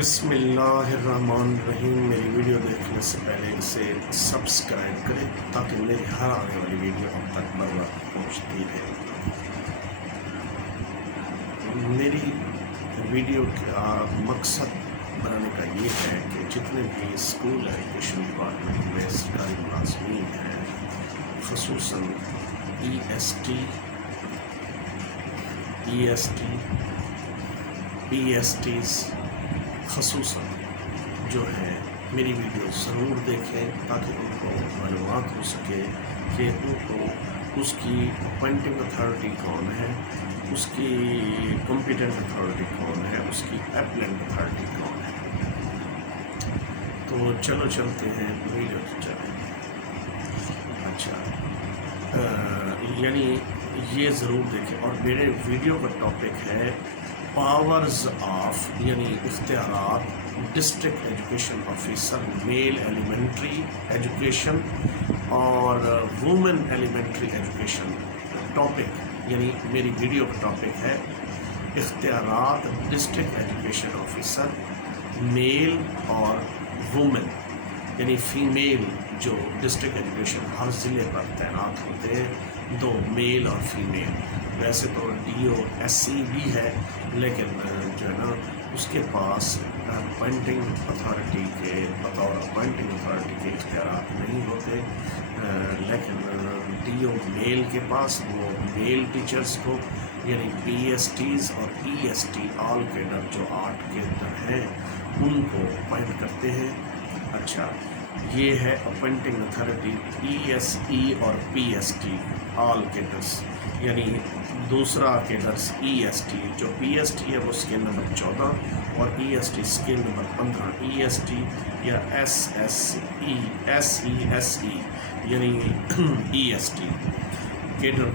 بسم اللہ الرحمن الرحیم۔ میری ویڈیو دیکھنے سے پہلے اسے سبسکرائب کریں تاکہ میری ہر آنے والی ویڈیو اب تک بر وقت پہنچتی رہے۔ میری ویڈیو کا مقصد بنانے کا یہ ہے کہ جتنے بھی اسکول ایجوکیشن ڈپارٹمنٹ میں سرکاری ملازمین ہیں، خصوصاً E S T, P S Ts خصوصاً جو ہے میری ویڈیو ضرور دیکھیں تاکہ ان کو معلومات ہو سکے کہ ان کو اس کی اپوائنٹنگ اتھارٹی کون ہے، اس کی کمپیٹنٹ اتھارٹی کون ہے، اس کی اپلینٹ اتھارٹی کون ہے۔ تو چلو چلتے ہیں ویڈیو کی چلیں۔ اچھا، یعنی یہ ضرور دیکھیں، اور میرے ویڈیو کا ٹاپک ہے پاورز آف، یعنی اختیارات district education officer male elementary education اور وومن ایلیمنٹری ایجوکیشن۔ ٹاپک یعنی میری ویڈیو کا ٹاپک ہے اختیارات ڈسٹرکٹ ایجوکیشن آفیسر میل اور وومن، یعنی فیمیل جو ڈسٹرکٹ ایجوکیشن ہر ضلع پر تعینات ہوتے ہیں، دو میل اور فیمیل۔ ویسے تو ڈی او ایس سی بھی ہے، لیکن جو ہے نا اس کے پاس اپوائنٹنگ اتھارٹی کے بطور اپوائنٹنگ اتھارٹی کے اختیارات نہیں ہوتے، لیکن ڈی او میل کے پاس وہ میل ٹیچرز کو، یعنی پی ایس ٹیز اور ای ایس ٹی آل کیڈر جو 8 کیڈر ہیں ان کو اپوائنٹ کرتے ہیں۔ اچھا، یہ ہے appointing authority E S E اور پی ایس ٹی آل کیڈرس، یعنی دوسرا کیڈرس ای ایس ٹی، جو پی ایس ٹی ہے وہ اسکیل نمبر 14 اور ای ایس ٹی اسکیل نمبر 15۔ ای ایس ٹی یا ایس ای یعنی ای ایس ٹی کیڈر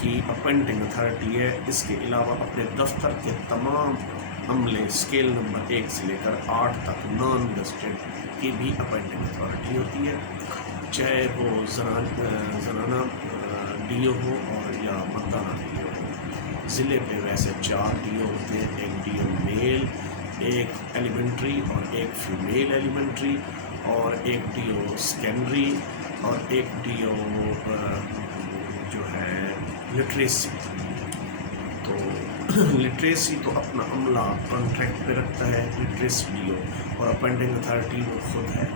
کی اپوائنٹنگ اتھارٹی ہے۔ اس کے علاوہ اپنے دفتر کے تمام عملے اسکیل نمبر 1 سے لے کر 8 تک نان گزٹڈ کی بھی اپوائنٹنگ اتھارٹی ہوتی ہے، چاہے وہ زنانہ ڈی او ہو اور یا مردانہ ڈی او ہو۔ ضلع پہ ویسے 4 ڈی او ہوتے ہیں، ایک ڈی او میل، ایک ایلیمنٹری اور ایک فیمیل ایلیمنٹری، اور ایک ڈی او سیکنڈری، اور ایک ڈی او جو ہے لٹریسی۔ تو لٹریسی تو اپنا عملہ کانٹریکٹ پہ رکھتا ہے، لٹریسی ڈی او، اور اپوائنٹنگ اتھارٹی وہ خود ہے۔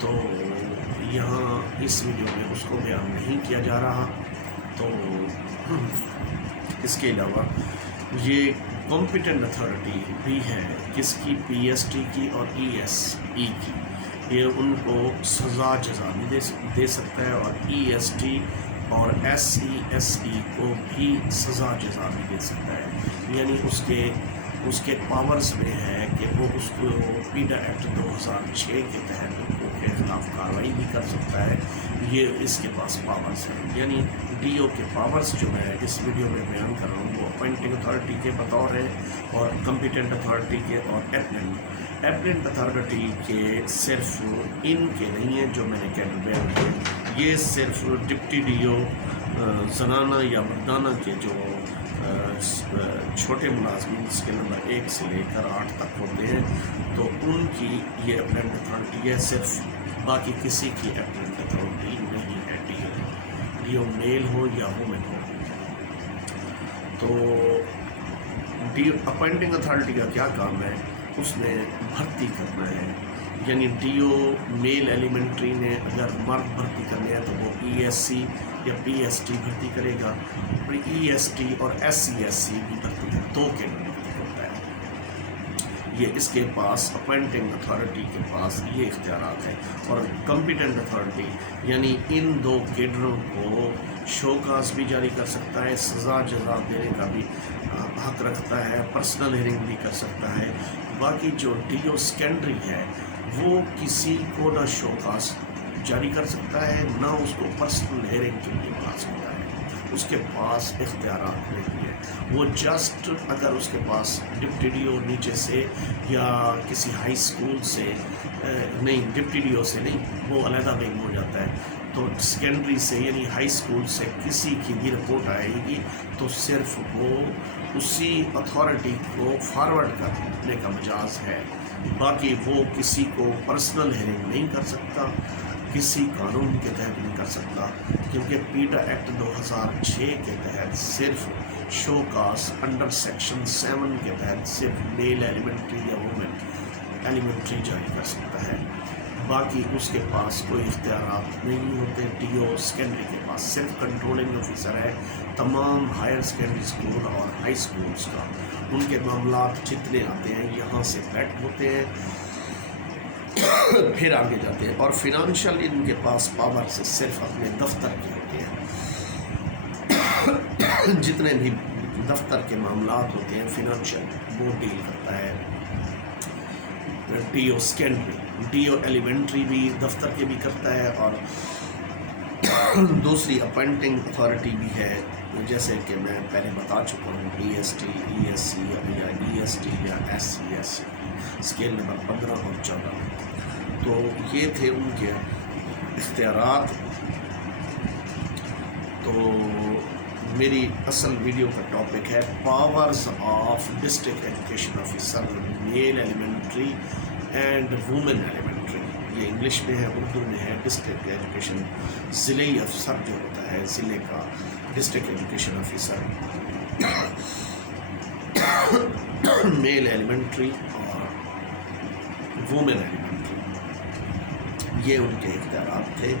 تو یہاں اس ویڈیو میں اس کو بیان نہیں کیا جا رہا۔ تو اس کے علاوہ یہ کمپیٹنٹ اتھارٹی بھی ہے کس کی، پی ایس ٹی کی اور ای ایس ای کی۔ یہ ان کو سزا جزا بھی دے سکتا ہے، اور ای ایس ٹی اور ایس ای کو بھی سزا جزا بھی دے سکتا ہے، یعنی اس کے پاورز میں ہے کہ وہ اس کو پیڈا ایکٹ 2006 کے تحت ان کے خلاف کارروائی بھی کر سکتا ہے۔ یہ اس کے پاس پاورز ہیں، یعنی ڈی او کے پاورز جو میں اس ویڈیو میں بیان کر رہا ہوں وہ اپوائنٹنگ اتھارٹی کے بطور ہے، اور کمپیٹنٹ اتھارٹی کے اور اپلینٹ اتھارٹی کے صرف ان کے نہیں ہیں جو میں نے کیڈر بیان کیے۔ یہ صرف ڈپٹی ڈی او زنانہ یا مردانہ کے جو چھوٹے ملازمین اسکیل نمبر 1 سے لے کر 8 تک ہوتے ہیں، تو ان کی یہ اپلینٹ اتھارٹی ہے صرف، باقی کسی کی اپلینٹ اتھارٹی نہیں ہے ڈی او میل ہو یا وومن ہو۔ تو اپوائنٹنگ اتھارٹی کا کیا کام ہے؟ اس نے بھرتی کرنا ہے، یعنی ڈی او میل ایلیمنٹری نے اگر مرد بھرتی کرنے ہیں تو وہ ای ایس سی یا پی ایس ٹی بھرتی کرے گا، اور ای ایس ٹی اور ایس سی بھی بھرتی کرے، 2 کیڈر بھرتی کرتا ہے۔ یہ اس کے پاس اپوائنٹنگ اتھارٹی کے پاس یہ اختیارات ہیں، اور کمپیٹنٹ اتھارٹی یعنی ان 2 کیڈروں کو شوکاز بھی جاری کر سکتا ہے، سزا جزا دینے کا بھی حق رکھتا ہے، پرسنل ہیئرنگ بھی کر سکتا ہے۔ باقی جو ڈی او سیکنڈری ہے وہ کسی کو نہ شوکاز جاری کر سکتا ہے، نہ اس کو پرسنل ہیئرنگ کے لیے بلا سکتا ہے، اس کے پاس اختیارات نہیں ہے۔ وہ جسٹ اگر اس کے پاس ڈپٹی ڈی او نیچے سے یا کسی ہائی اسکول سے نہیں، ڈپٹی ڈی او سے نہیں، وہ علیحدہ ونگ ہو جاتا ہے، تو سیکنڈری سے یعنی ہائی اسکول سے کسی کی بھی رپورٹ آئے گی تو صرف وہ اسی اتھارٹی کو فارورڈ کرنے کا مجاز ہے، باقی وہ کسی کو پرسنل ہیئرنگ نہیں کر سکتا، کسی قانون کے تحت نہیں کر سکتا، کیونکہ پیٹا ایکٹ 2006 کے تحت صرف شو کاز انڈر سیکشن 7 کے تحت صرف میل ایلیمنٹری یا وومن ایلیمنٹری جاری کر سکتا ہے، باقی اس کے پاس کوئی اختیارات نہیں ہوتے۔ ڈی او سیکنڈری کے پاس صرف کنٹرولنگ آفیسر ہے تمام ہائر سیکنڈری اسکول اور ہائی اسکولس کا، ان کے معاملات جتنے آتے ہیں یہاں سے بیٹ ہوتے ہیں پھر آگے جاتے ہیں، اور فنانشل ان کے پاس پاور سے صرف اپنے دفتر کے ہوتے ہیں، جتنے بھی دفتر کے معاملات ہوتے ہیں فنانشل وہ ڈیل کرتا ہے D O secondary. D O elementary بھی دفتر کے بھی کرتا ہے، اور دوسری اپوائنٹنگ اتھارٹی بھی ہے، جیسے کہ میں پہلے بتا چکا ہوں D S T, E S C یا ای ایس ٹی یا S C S C scale number 15 اور 14۔ تو یہ تھے ان کے اختیارات۔ تو میری اصل ویڈیو کا ٹاپک ہے powers of district education officer male elementary and women elementary, یہ انگلش میں ہے، اردو میں ہے ڈسٹرکٹ ایجوکیشن، ضلعی افسر جو ہوتا ہے ضلع کا district education officer, male elementary اور وومن ایلیمنٹری، یہ ان کے اختیارات تھے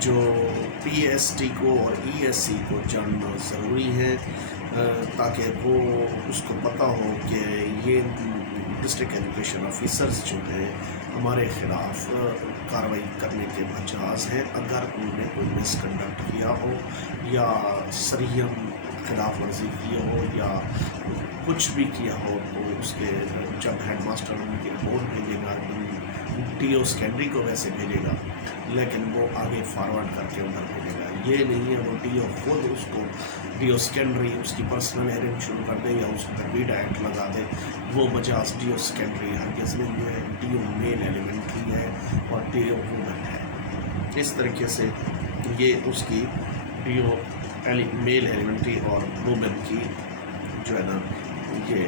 جو پی ایس ٹی کو اور ای ایس سی کو جاننا ضروری ہے، تاکہ وہ اس کو پتہ ہو کہ یہ ڈسٹرکٹ ایجوکیشن آفیسرز جو ہیں ہمارے خلاف کارروائی کرنے کے مجاز ہیں اگر انہوں نے کوئی مس کنڈکٹ کیا ہو یا سریم خلاف ورزی کی ہو یا کچھ بھی کیا ہو، تو اس کے جب ہیڈ ماسٹر ان کی رپورٹ بھیجے گا ڈی او سیکنڈری کو ویسے بھیجے گا، لیکن وہ آگے فارورڈ کر کے ادھر بھیجے گا، یہ نہیں ہے وہ ڈی او خود اس کو ڈی او سیکنڈری اس کی پرسنل ہیئرنگ شروع کر دے یا اس پر پیٹا ایکٹ لگا دے، وہ مجاز ڈی او سیکنڈری ہرگز نہیں ہے، ڈی او میل ایلیمنٹری ہے اور ڈی او وومن ہے۔ اس طریقے سے یہ اس کی ڈی او میل ایلیمنٹری اور وومن کی جو ہے نا یہ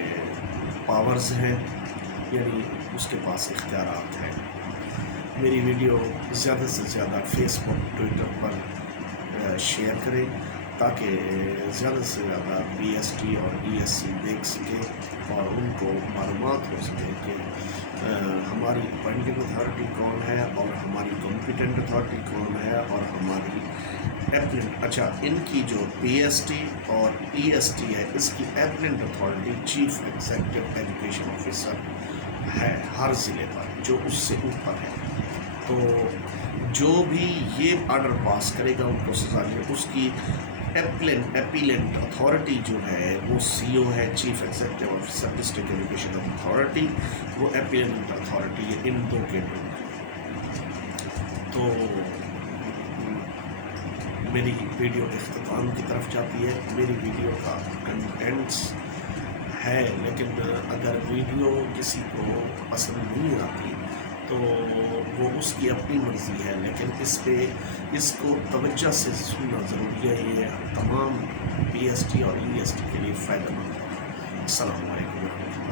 پاورز ہیں، یعنی اس کے پاس اختیارات ہیں۔ میری ویڈیو زیادہ سے زیادہ فیس بک ٹویٹر پر شیئر کریں تاکہ زیادہ سے زیادہ بی ایس ٹی اور ای ایس سی دیکھ سکیں اور ان کو معلومات ہو سکے کہ ہماری اپوائنٹنگ اتھارٹی کون ہے اور ہماری کمپیٹنٹ اتھارٹی کون ہے اور ہماری ایپلنٹ، اچھا ان کی جو پی ایس ٹی اور ای ایس ٹی ہے اس کی appellant authority chief executive education officer ہے ہر ضلع پر، جو اس سے اوپر ہے، تو جو بھی یہ آرڈر پاس کرے گا ان کو سزا دے۔ اس کی ایپیلنٹ اتھارٹی جو ہے وہ سی او ہے، chief executive officer district education authority, وہ ایپیلنٹ اتھارٹی ہے ان دو کے دو۔ تو میری ویڈیو اختتام کی طرف جاتی ہے۔ میری ویڈیو کا کنٹینٹس ہے، لیکن اگر ویڈیو کسی کو پسند نہیں آتی تو وہ اس کی اپنی مرضی ہے، لیکن اس کو توجہ سے سننا ضروری ہے، یہ تمام پی ایس ٹی اور ای ایس ٹی کے لیے فائدہ مند ہے۔ السلام علیکم ورحمۃ اللہ۔